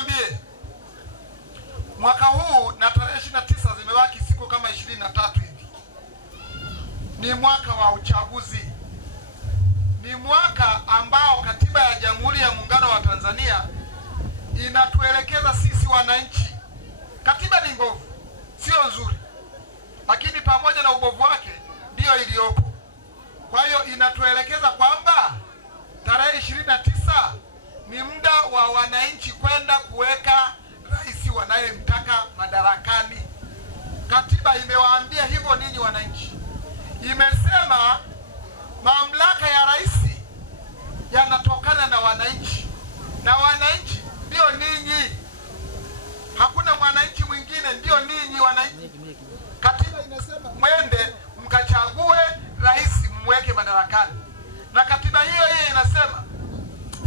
niwaambie, mwaka huu na tarehe 29 zimebaki siku kama 23 hivi. Ni mwaka wa uchaguzi. Ni mwaka ambao katiba ya Jamhuri ya Muungano wa Tanzania inatuelekeza sisi wananchi. Katiba ni mbovu, sio nzuri, lakini pamoja na ubovu wake ndio iliyopo. Kwa hiyo inatuelekeza kwamba tarehe 29 ni muda wa wananchi kwenda kuweka rais wanayemtaka madarakani. Katiba imewaambia hivyo ninyi wananchi. Imesema mamlaka ya rais yanatokana na wananchi, na wananchi ndio ninyi. Hakuna mwananchi mwingine, ndio ninyi wananchi. Katiba inasema mwende mkachague rais mweke madarakani. Na katiba hiyo inasema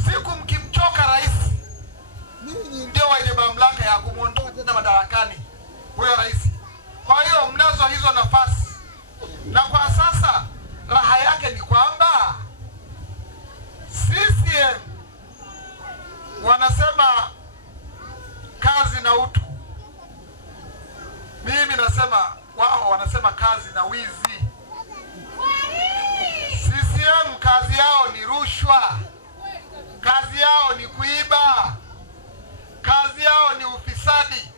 siku mkimchoka rais, ninyi ndio wenye mamlaka ya kumuondoa tena madarakani huyo rais. Kwa hiyo mnazo hizo nafasi. Na kwa sasa raha yake ni kwamba CCM wanasema kazi na utu. Mimi nasema wao wanasema kazi na wizi. CCM kazi yao ni rushwa. Kazi yao ni kuiba. Kazi yao ni ufisadi.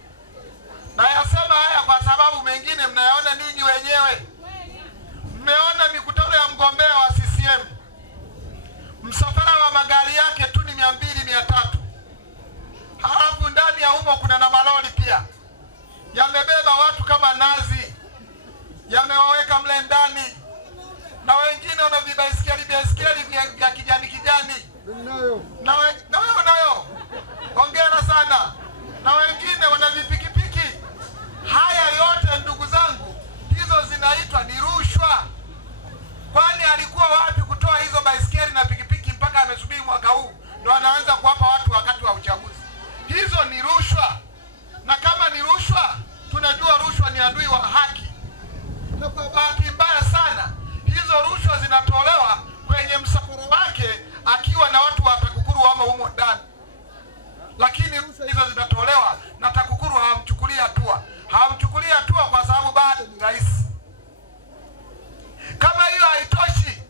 Na yasema haya kwa sababu mengine mnayaona ninyi wenyewe. Mmeona mikutano ya mgombea wa CCM. Msafara wa magari yake tu ni 200-300. Halafu ndani ya humo kuna na malori pia. Yamebeba watu kama nazi. Yamewaweka mle ndani. Na wengine wana baiskeli vya kijani. Na wewe unayo. Hongera sana. Na wengine wana vipikipiki. Haya yote ndugu zangu, hizo zinaitwa ni rushwa. Kwani alikuwa wapi kutoa hizo baiskeli na pikipiki mpaka amesubiri mwaka huu ndio anaanza kuwapa watu wakati wa uchaguzi? Hizo ni rushwa. Na kama ni rushwa, tunajua rushwa ni adui wa haki. Na kwa bahati mbaya sana, hizo rushwa zinatolewa kwenye msafara wake akiwa na watu wa TAKUKURU wamo humo ndani. Lakini rushwa hizo zinatolewa na TAKUKURU hawamchukulii hatua. Hawamchukulii hatua kwa sababu bado ni rais. Kama hiyo haitoshi,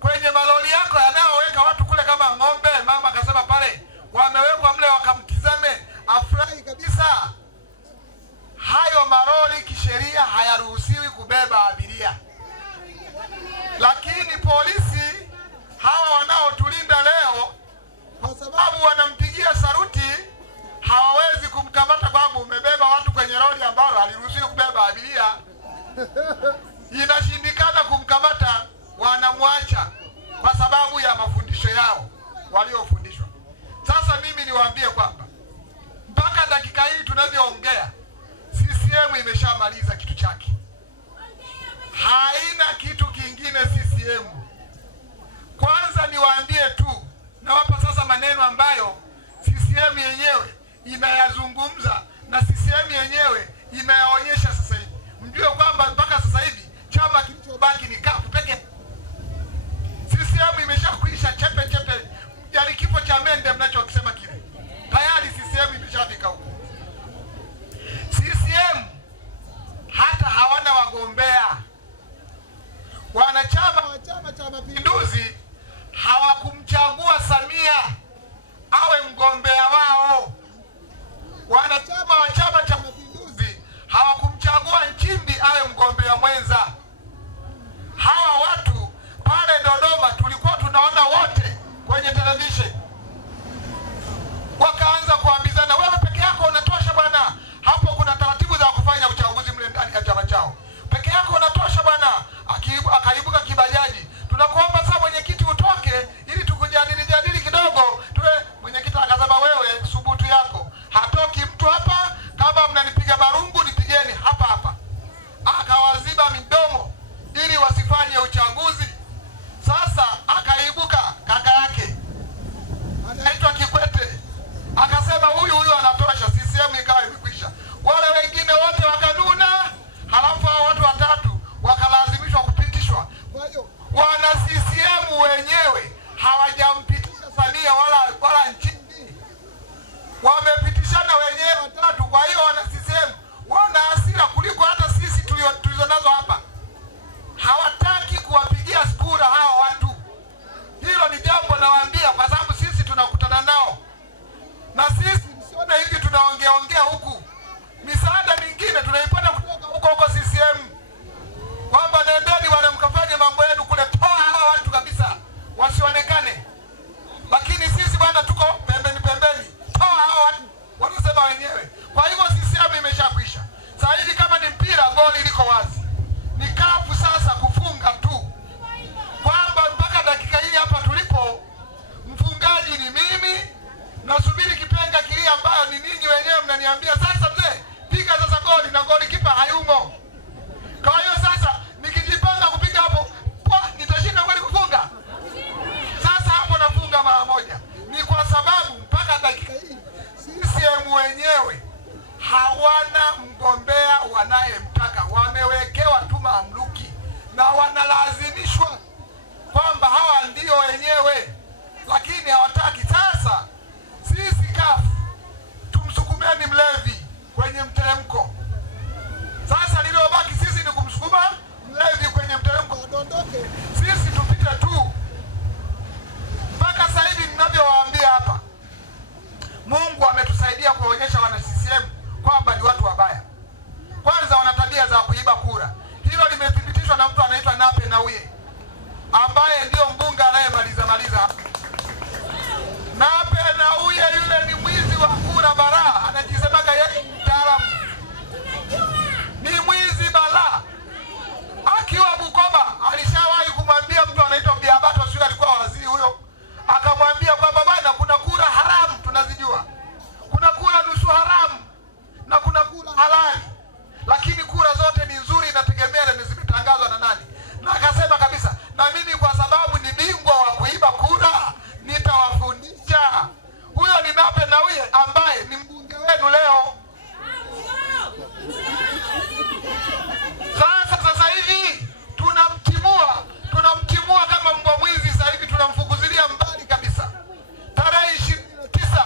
kwenye malori yako yanayoweka watu kule kama ng'ombe, mama akasema pale wamewekwa mle wakamtizame afurahi kabisa. Hayo malori kisheria hayaruhusiwi kubeba abiria. Lakini polisi hawa wanaotulinda leo, kwa sababu wanampigia saruti, hawawezi kumkamata kwa sababu umebeba watu kwenye lori ambalo haliruhusiwi kubeba abiria. Inashindikana kumkamata, wanamwacha kwa sababu ya mafundisho yao waliofundishwa. Sasa mimi niwaambie kwamba mpaka dakika hii tunavyoongea, CCM imeshamaliza kitu chake. Haina kitu kingine CCM. Kwanza niwaambie tu, nawapa sasa maneno ambayo CCM yenyewe inayazungumza na CCM yenyewe inayaonyesha sasa hivi. Mjue kwamba mpaka sasa hivi chama kilichobaki ni CUF pekee. CCM imeshakwisha chepe. Yaani kifo cha mende mnachokisema kile. Tayari CCM imeshafika huko. CCM hata hawana wagombea. Wanachama wa Chama cha Mapinduzi hawakumchagua Samia awe mgombea wao. Wanachama wa Chama cha Mapinduzi hawakumchagua Nchimbi awe mgombea mwenza. Kwa hiyo wana CCM wana hasira kuliko hata sisi tulizonazo hapa. Hawataki kuwapigia kura hawa watu. Hilo ni jambo nawaambia, kwa sababu sisi tunakutana nao. Na sisi sione hivi tunaongea huku. Misaada mingine tunaipata kutoka huko CCM. Kwamba nendeni wale mkafanye mambo yenu kule, toa hawa watu kabisa wasionekane. Lakini sisi bwana tuko pembeni. Toa hawa watu wanasema wenyewe. Kwa hivyo CCM imeshakwisha. Sasa hivi kama ni mpira, goli liko wazi. Ni kafu sasa kufunga tu. Kwamba mpaka dakika hii hapa tulipo mfungaji ni mimi, nasubiri kipenga kilia ambayo ni ninyi wenyewe mnaniambia sasa mzee piga sasa goli, na goli kipa hayumo. Kwa hiyo sasa nikijipanga kupiga hapo nitashinda kweli kufunga? Sasa hapo nafunga mara moja. Ni kwa sababu mpaka dakika hii CCM wenyewe hawana mgombea wanayemtaka. Wamewekewa tu mamluki na wanalazimishwa kwamba hawa ndio wenyewe, lakini hawataki. Sasa sisi kafu tumsukumeni mlevi kwenye mteremko. Sasa lililobaki sisi ni kumsukuma mlevi kwenye mteremko adondoke, sisi tupite tu. Mpaka sasa hivi ninavyowaambia hapa, Mungu ametusaidia kuonyesha wana CCM kwamba ni watu wabaya. Kwanza wana tabia za kuiba kura. Hilo limethibitishwa na mtu anaitwa Nape Nnauye, ambaye ndio mbunge anayemaliza. Nape Nnauye yule ni mwizi wa kura bara, anajisemaga yeye mtaalamu. Ni mwizi bala. Akiwa Bukoba alishawahi kumwambia mtu anaitwa Biabato, sio alikuwa waziri huyo, akamwambia kwamba bwana kuna kura haramu tunazijua. Kuna kura nusu haramu na kuna kura halali. Lakini kura zote ni nzuri, inategemea na zimetangazwa na nani. Na akasema kabisa, na mimi kwa sababu ni bingwa wa kuiba kura nitawafundisha. Huyo ni Nape Nnauye ambaye ni mbunge wenu leo. Sasa hivi tunamtimua kama mbwa mwizi. Sasa hivi tunamfukuzilia mbali kabisa. Tarehe 29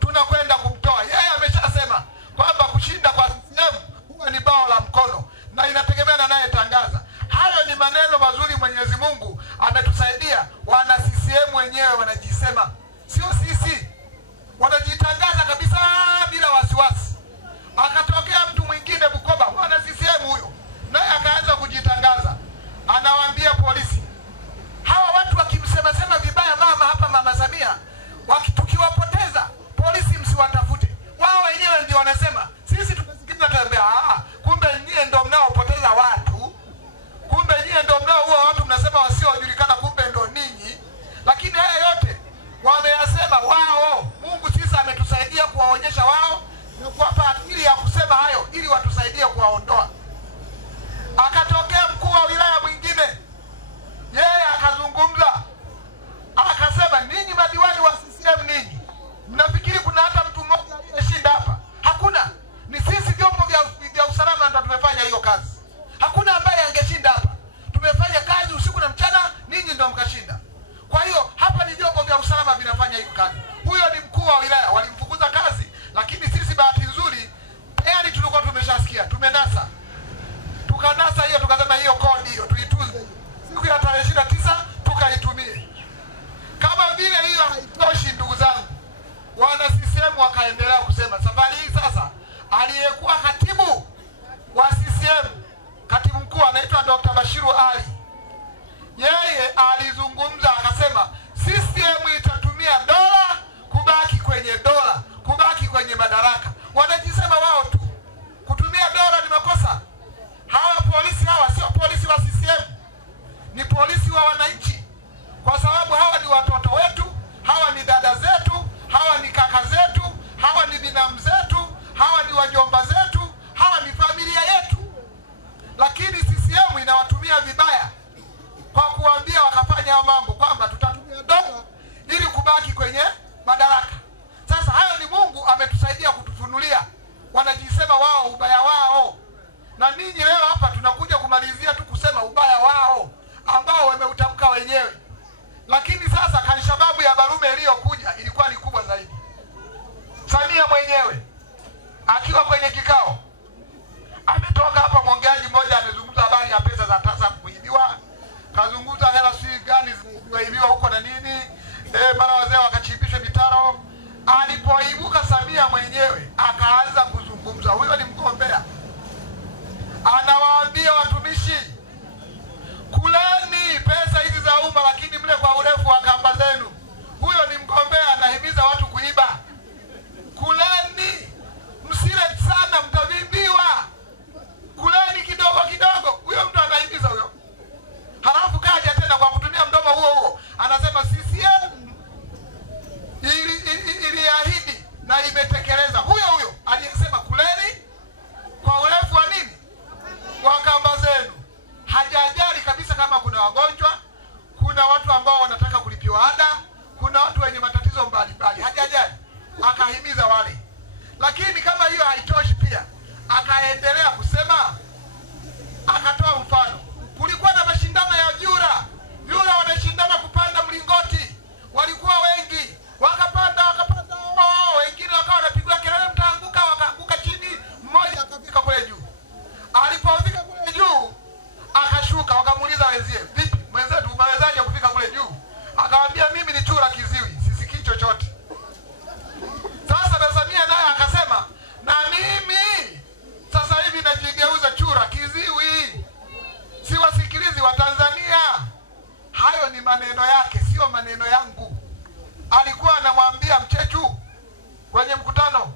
tunakwenda kumtoa. Yeye ameshasema kwamba kushinda kwa CCM huwa ni bao la mkono na inategemea na naye tangaza. Hayo ni maneno mazuri. Mwenyezi Mungu ametusaidia. Wana CCM wenyewe wanajisema, sio sisi. Wanajitangaza kabisa bila wasiwasi. Akatokea mtu mwingine Bukoba, mwana CCM huyo, naye akaanza kujitangaza. Anawaambia polisi, hawa watu wakimsema vibaya mama Samia, tukiwapoteza polisi msiwatafute. Wao wenyewe ndio wanasema. Sisi tunasikiliza tunaambia, kumbe nyie ndio mnaopoteza watu. Kumbe nyie ndio mnaoua watu, mnasema wasiojulikana, kumbe ndio ninyi. Lakini haya yote wameyasema wao. Mungu sisi ametusaidia kuwaonyesha wao na kuwapa akili ya kusema hayo ili watusaidie kuwaondoa. Akatokea mkuu wa wilaya mwingine, yeye akazungumza, akasema ninyi madiwani wa CCM ninyi mnafikiri kuna hata mtu mmoja aliyeshinda hapa? Hakuna. Ni sisi vyombo vya usalama ndio tumefanya hiyo kazi. Hakuna ambaye angeshinda hapa. Tumefanya kazi usiku na mchana, ninyi ndio mkashinda. Kwa hiyo hapa ni vyombo vya usalama vinafanya hiyo kazi. Huyo ni mkuu wa wilaya, walimfukuza kazi, lakini sisi bahati nzuri tayari tulikuwa tumeshasikia, tumenasa. Tukanasa hiyo, tukasema hiyo kodi hiyo tuitunze. Siku ya tarehe 29 tukaitumie. Kama vile hiyo haitoshi, ndugu zangu, wana CCM wakaendelea kusema safari hii sasa aliyekuwa katibu wa CCM, katibu mkuu anaitwa Dr. Bashiru Ali, yeye alizungumza akasema CCM itatumia dola kubaki kwenye madaraka. Wanajisema wao tu. Kutumia dola ni makosa. Hawa polisi hawa sio polisi wa CCM. Ni polisi wa wananchi. Kwa sababu hawa ni watoto wetu, hawa ni dada zetu, hawa ni kaka zetu, hawa ni binamu zetu, hawa ni wajomba zetu, hawa ni familia yetu. Lakini CCM inawatumia vibaya kwa kuambia wakafanya mambo kwamba tutatumia dola ili kubaki kwenye madaraka. Sasa hayo ni Mungu ametusaidia kutufunulia. Wanajisema wao ubaya wao. Na ninyi leo hapa tunakuja kumalizia tu kusema ubaya wao ambao wameutamka wenyewe. Lakini sasa kanishababu ya Barume iliyokuja ilikuwa ni kubwa zaidi. Samia mwenyewe mara wazee wakachimbishwe mitaro. Alipoibuka Samia mwenyewe akaanza kuzungumza. Huyo ni mgombea, anawaambia watumishi, kuleni pesa hizi za umma, lakini mle kwa urefu wa kamba zenu. Huyo ni mgombea, anahimiza watu kuiba. Kuleni, msile sana mtavimbiwa. Kuleni kidogo kidogo. Huyo mtu anahimiza huyo. Halafu kaja tena kwa kutumia mdomo huo huo anasema CCM iliahidi na imetekeleza. Huyo huyo aliyesema kuleni kwa urefu wa nini? Wa kamba zenu. Hajajali kabisa kama kuna wagonjwa, kuna watu ambao wanataka kulipiwa ada, kuna watu wenye matatizo mbalimbali. Hajajali. Akahimiza wale. Lakini kama hiyo haitoshi pia, akaendelea kusema, akatoa mfano. Kulikuwa na mashindano ya vyura. Vyura wanashindana kupanda mlingoti. Walikuwa wengi. Wakapanda. Wengine wakawa wanapigwa kelele, mtaanguka, wakaanguka chini. Mmoja akafika kule juu. Alipofika kule juu, akashuka. Wakamuuliza wenzie, vipi mwenzetu umewezaje kufika kule juu? Akamwambia, mimi ni chura kiziwi, sisikii chochote. Sasa na Samia naye akasema, na mimi sasa hivi najigeuza chura kiziwi, siwasikilizi wa Tanzania. Hayo ni maneno yake, sio maneno yangu. Alikuwa anamwambia Mchechu kwenye mkutano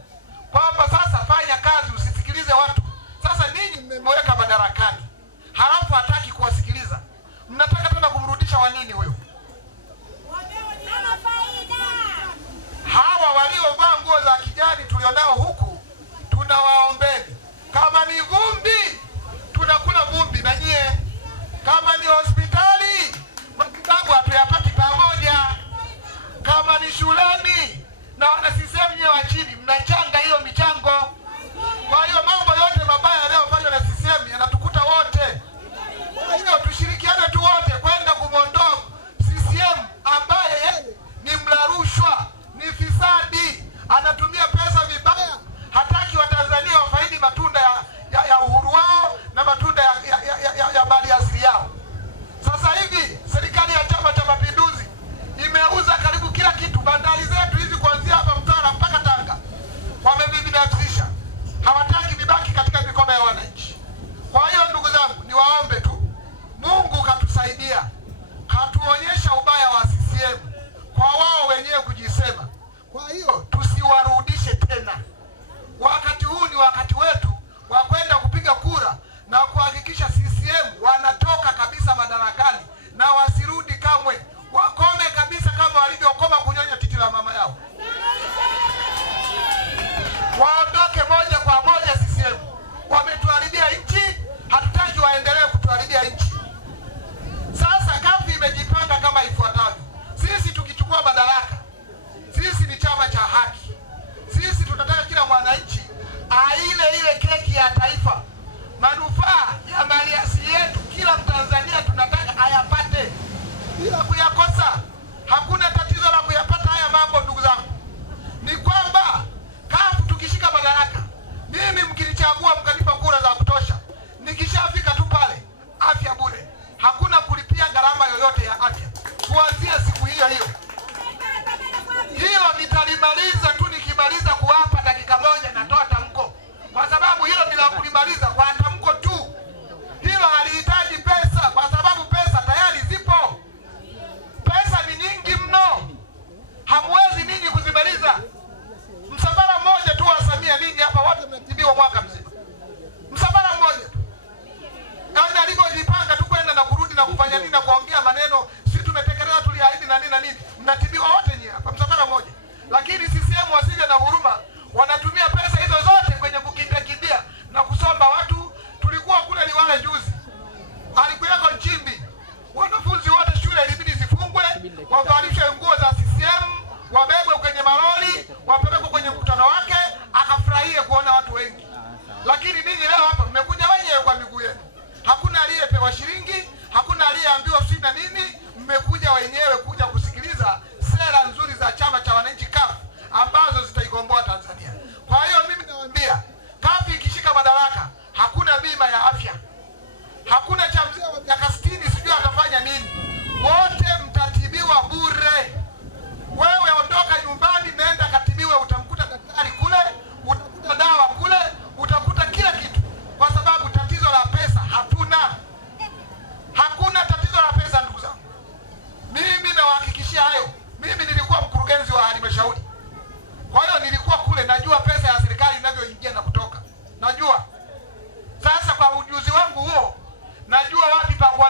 kwamba sasa fanya kazi, usisikilize watu. Sasa ninyi mmemweka madarakani, halafu hataki kuwasikiliza. Mnataka tena kumrudisha wa nini huyo? Hawa waliovaa nguo za kijani tulionao huku, tunawaombeni. Kama ni vumbi, tunakula vumbi na nyie. Kama ni hospitali, matibabu hatuyapati pamoja. Kama ni shuleni, na wana CCM nyewe wa chini mnachanga hiyo michango. Kwa hiyo mambo yote mabaya yanayofanywa na CCM yanatukuta wote. Kwa hiyo tushirikiane tu wote kwenda kumwondoa CCM ambaye yeye ni mla rushwa, ni fisadi, anatumia pesa vibaya, hataki Watanzania wafaidi matunda ya uhuru wao na matunda ya mali asili yao. Sasa hivi serikali ya Chama cha Mapinduzi imeuza karibu kila kitu. Bandari zetu hizi kuanzia hapa Mtwara mpaka Tanga wamebinafsisha. Hawataki vibaki katika mikono ya wananchi. Kwa hiyo ndugu zangu, niwaombe tu, Mungu katusaidia, katuonyesha ubaya wa CCM kwa wao wenyewe kujisema. Kwa hiyo tusiwarudishe tena. Wakati huu ni wakati wetu wa kwenda kupiga kura na kuhakikisha CCM wanatoka kabisa madarakani na wasirudi kamwe. Wakome kabisa kama walivyokoma kunyonya titi la mama yao. Waondoke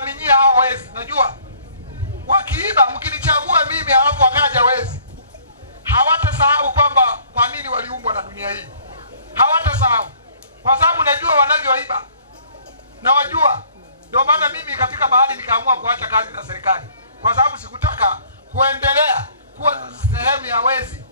kuwaminyia hao wezi. Najua wakiiba, mkinichagua mimi halafu wakaja wezi, hawatasahau kwamba kwa nini waliumbwa na dunia hii. Hawatasahau kwa sababu najua wanavyoiba na wajua. Ndio maana mimi katika bahari nikaamua kuacha kazi na serikali, kwa sababu sikutaka kuendelea kuwa sehemu ya wezi.